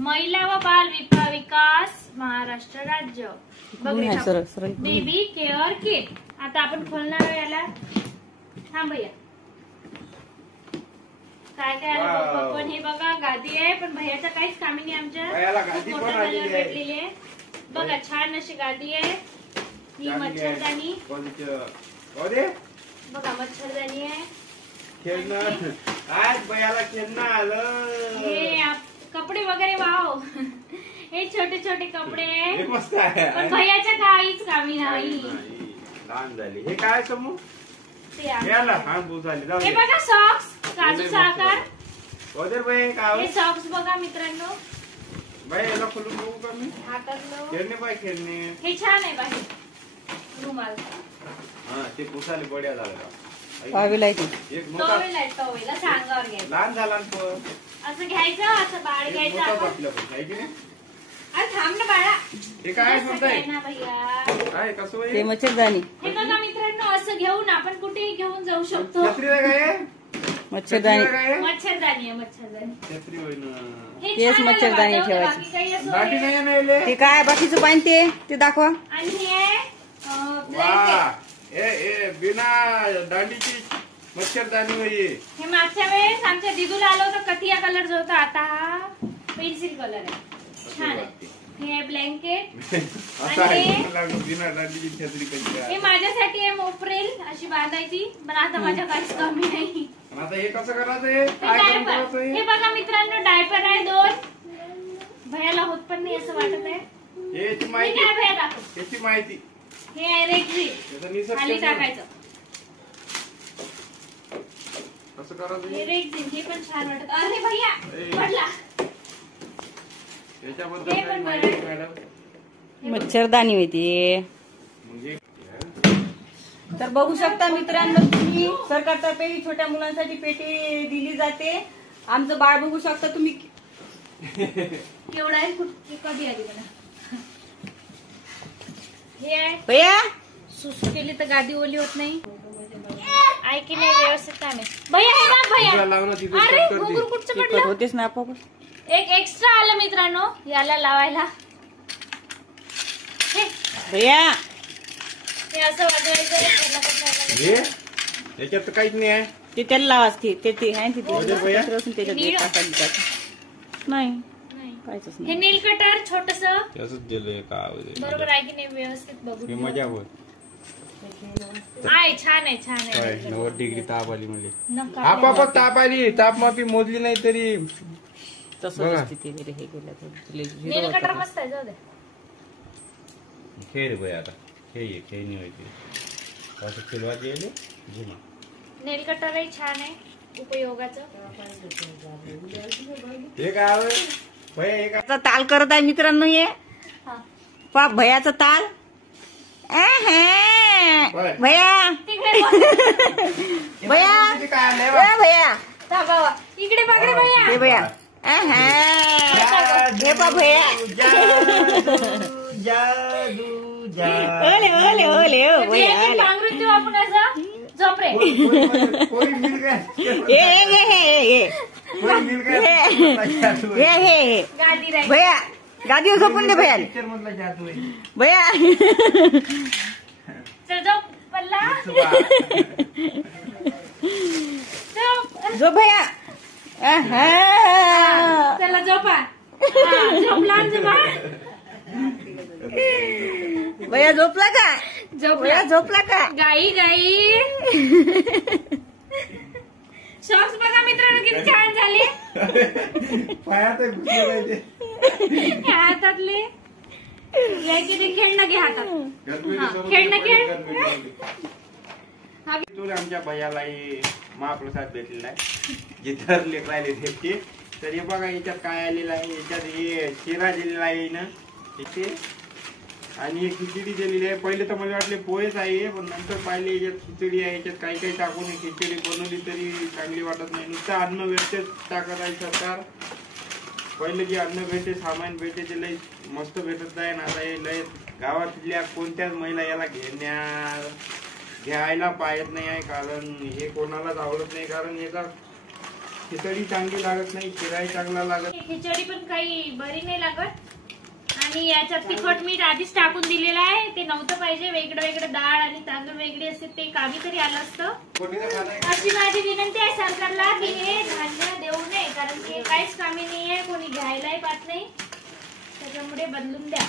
महिला व बाल विकास महाराष्ट्र राज्य बेबी केअर किट। आता आपण खोलणार आहे याला। थांब भैया, काय काय आलं पण हे बघा गादी आहे, पण भैयाचं काहीच कामी नाही आमच्या भेटलेली आहे बघा। छान अशी गादी आहे ही, मच्छरदाणी बघा, मच्छरदाणी आहे। आज भैयाला खेळणं आलं, हे कपडे वगैरे वाव हे छोटे छोटे कपडे आहे, पण भैयाच्या काहीच कामी नाही। लहान झाली हे काय समूह हे बघा सॉक्स, काजूचा आकार। हे सॉक्स बघा मित्रांनो, याला खोलून बघू का मी? खेळणे बाय खेळणे हे छान आहे बाहेर रुमाल। ते पुसाले बड्या झालं टॉवेल आहे, टॉवेल सांगावर घ्यायचं, लहान झाला असं घ्यायचं, असं बाळ घ्यायचं आपण। अरे थांब ना बाळा, हे काय म्हणताय ना भैया? काय कसं ते मच्छरदाणी। हे बघा मित्रांनो, असं घेऊन आपण कुठेही घेऊन जाऊ शकतो। मच्छरदाणी, मच्छरदाणी आहे, मच्छरदाणी। तेच मच्छरदाणी ठेवायची। ते काय बाकीचं पाणी ते दाखवा। आणि हे बिना दांडीची मच्छरदाणी होई। हे मागच्या वेळेस आमच्या दिदूला आलं होतं कथिया कलर होता, आता हा पेन्सिल कलर आहे, छान आहे। हे ब्लँकेट बिना दांडीची छत्री कशी हे माझ्यासाठी आहे, मोपरेल अशी बांधायची, पण आता माझ्या काहीच कमी नाही। आता हे कसं करायचं? हे बघा मित्रांनो, डायपर आहे 2, भैयाला होत पण नाही असं वाटत आहे। याची माहिती हे आहे रेक्झिन, खाली टाकायचं। कसं करायचं हे रेक्झिन, हे पण छान वाटत। अरे भैया पडला, हे पण बरं। मच्छरदाणी होती। तर बघू शकता मित्रांनो, तुम्ही सरकारतर्फे छोट्या मुलांसाठी पेटी दिली जाते। आमचं बाळ बघू शकता तुम्ही केवढा आहे, कधी आली मला। हे आहे भैया, सुसू केली तर गादी ओली होत नाही, आहे की नाही व्यवस्थित काम आहे भैया। हे बघ भैया, अरे घुंगरू कुठचं पडलं होतेच ना आपण। एक एक्स्ट्रा आलं मित्रांनो याला लावायला। भैया हे असं वाजवायचं, त्याच्यात काहीच नाही आहे, ते त्याला लावाच ते आहे तिथे नाही काहीच हे नाही। नेल कटर छोटस बरोबर आहे की नाही व्यवस्थित बघू, मजा होत आहे, छान आहे, छान आहे। 90 डिग्री ताप आली म्हणजे आपापच ताप आली, तापमापी मोजली नाही तरी तसं नेल कटर मस्त आहे, जाऊ दे। खेळ भाई आता खेळणी व्हायची असं खेळवायची नेल कटरही छान आहे उपयोगाचं। हे काय ताल करत आहे मित्रांनो, ये पाप भैयाचा ताल। भैया भैया भैया इकडे पकडे भैया, हे भैया हे पा भैया, ओले ओले ओले ओ भैया, पांघरून देऊ आपण असं, झोप रे। हे गादी राहील भैया, गादीवर झोपून दे भैया, भैया चल झोप पल्ला, झोप भैया। चला झोपा, झोपला भैया झोपला का? भैया झोपला का? गाई गाई शॉक्स बघा मित्रांनो किती छान झाले, हातातले किती खेळणं घे हातात, खेळणं खेळ। आमच्या भैयालाही महाप्रसाद भेटलेला आहे, जिथं लेकरायले भेटते। तर हे बघा याच्यात काय आलेलं आहे, याच्यात हे शिरा दिलेला आहे ना इथे, आणि एक खिचडी दिलेली आहे। पहिले तर मला वाटले पोहेच आहे, पण नंतर पाहिले याच्यात खिचडी आहे, याच्यात काही काही टाकून खिचडी बनवली तरी चांगली वाटत नाही, नुसतं अन्न वेस्टेज टाकत आहे सरकार। पहिले जे अन्न भेटे, सामान भेटे ते लय मस्त भेटत आहे, ना आता हे लय गावातल्या कोणत्याच महिला याला घ्यायला पाहत नाही आहे, कारण हे कोणालाच आवडत नाही, कारण याचा खिचडी चांगली लागत नाही, शिराही चांगला लागत. खिचडी पण काही बरी नाही लागत. आणि याच्यात तिखट मीठ आधीच टाकून दिलेलं आहे. ते नव्हतं पाहिजे. वेगळं वेगळं डाळ आणि तांदूळ वेगळे असते ते कामी तरी आलं असतं. अशी माझी विनंती आहे सरकारला की हे धान्य देऊ नये, कारण की काहीच कामी नाहीये, कोणी घ्यायलाही पाहत नाही. त्याच्यामुळे बदलून द्या.